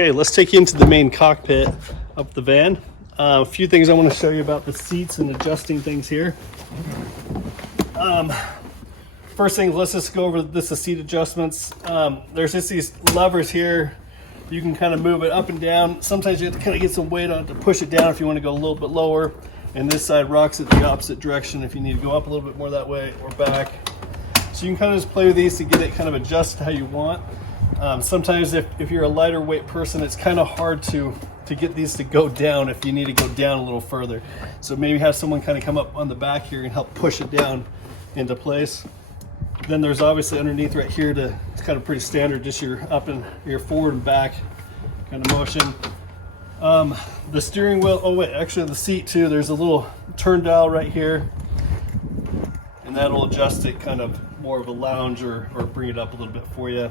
Okay, let's take you into the main cockpit of the van. A few things I want to show you about the seats and adjusting things here. First thing, let's just go over the seat adjustments. There's just these levers here. You can kind of move it up and down. Sometimes you have to kind of get some weight on it to push it down if you want to go a little bit lower. And this side rocks it the opposite direction if you need to go up a little bit more that way or back. So you can kind of just play with these to get it kind of adjusted how you want. Sometimes if you're a lighter weight person, it's kind of hard to get these to go down if you need to go down a little further. So maybe have someone kind of come up on the back here and help push it down into place. Then there's obviously underneath right here it's kind of pretty standard, just your up and your forward and back kind of motion. The steering wheel, actually the seat too, there's a little turn dial right here, and that'll adjust it kind of more of a lounge or bring it up a little bit for you,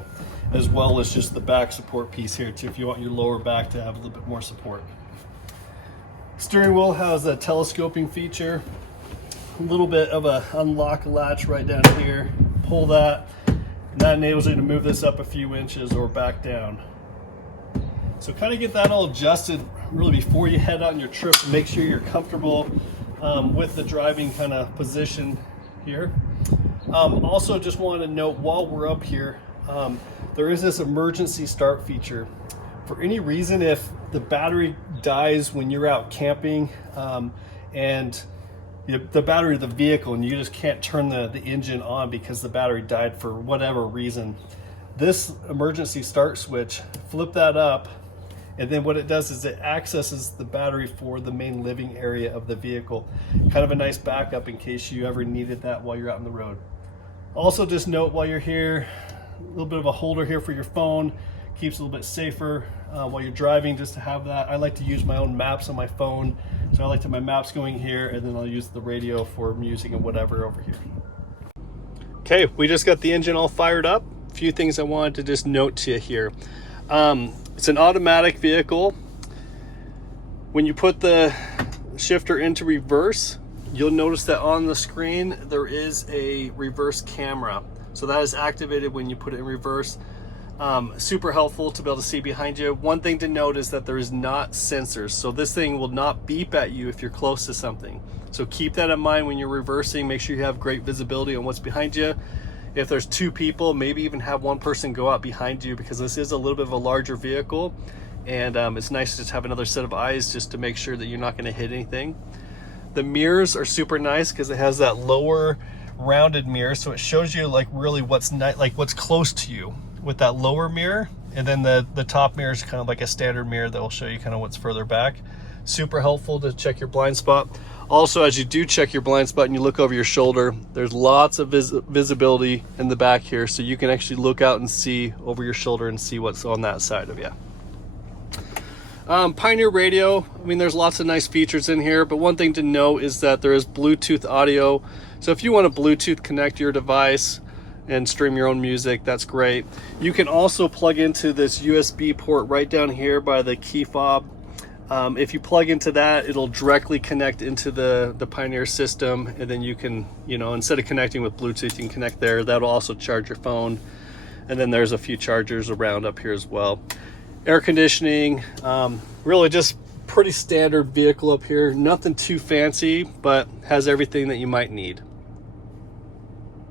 as well as just the back support piece here too, if you want your lower back to have a little bit more support. Steering wheel has a telescoping feature, a little bit of a unlock latch right down here. Pull that, and that enables you to move this up a few inches or back down. So kind of get that all adjusted really before you head out on your trip to make sure you're comfortable with the driving kind of position here. Also just wanted to note while we're up here, there is this emergency start feature. For any reason, if the battery dies when you're out camping and the battery of the vehicle and you just can't turn the engine on because the battery died for whatever reason, this emergency start switch, flip that up, and then what it does is it accesses the battery for the main living area of the vehicle. Kind of a nice backup in case you ever needed that while you're out on the road. Also just note while you're here, a little bit of a holder here for your phone, keeps it a little bit safer while you're driving, just to have that. I like to use my own maps on my phone, so I like to have my maps going here, and then I'll use the radio for music and whatever over here. Okay, we just got the engine all fired up. A few things I wanted to just note to you here. It's an automatic vehicle. When you put the shifter into reverse, you'll notice that on the screen there is a reverse camera. So that is activated when you put it in reverse. Super helpful to be able to see behind you. One thing to note is that there is not sensors, so this thing will not beep at you if you're close to something. So keep that in mind when you're reversing. Make sure you have great visibility on what's behind you. If there's two people, maybe even have one person go out behind you, because this is a little bit of a larger vehicle, and it's nice to just have another set of eyes just to make sure that you're not going to hit anything. The mirrors are super nice because it has that lower rounded mirror, so it shows you like really what's what's close to you with that lower mirror, and then the top mirror is kind of like a standard mirror that will show you kind of what's further back. Super helpful to check your blind spot. Also, as you do check your blind spot and you look over your shoulder, there's lots of visibility in the back here, so you can actually look out and see over your shoulder and see what's on that side of you. Pioneer radio, I mean, there's lots of nice features in here, but one thing to know is that there is Bluetooth audio. So if you want to Bluetooth connect your device and stream your own music, that's great. You can also plug into this USB port right down here by the key fob. If you plug into that, it'll directly connect into the Pioneer system, and then you can, instead of connecting with Bluetooth, you can connect there. That'll also charge your phone. And then there's a few chargers around up here as well. Air conditioning, really just pretty standard vehicle up here. Nothing too fancy, but has everything that you might need.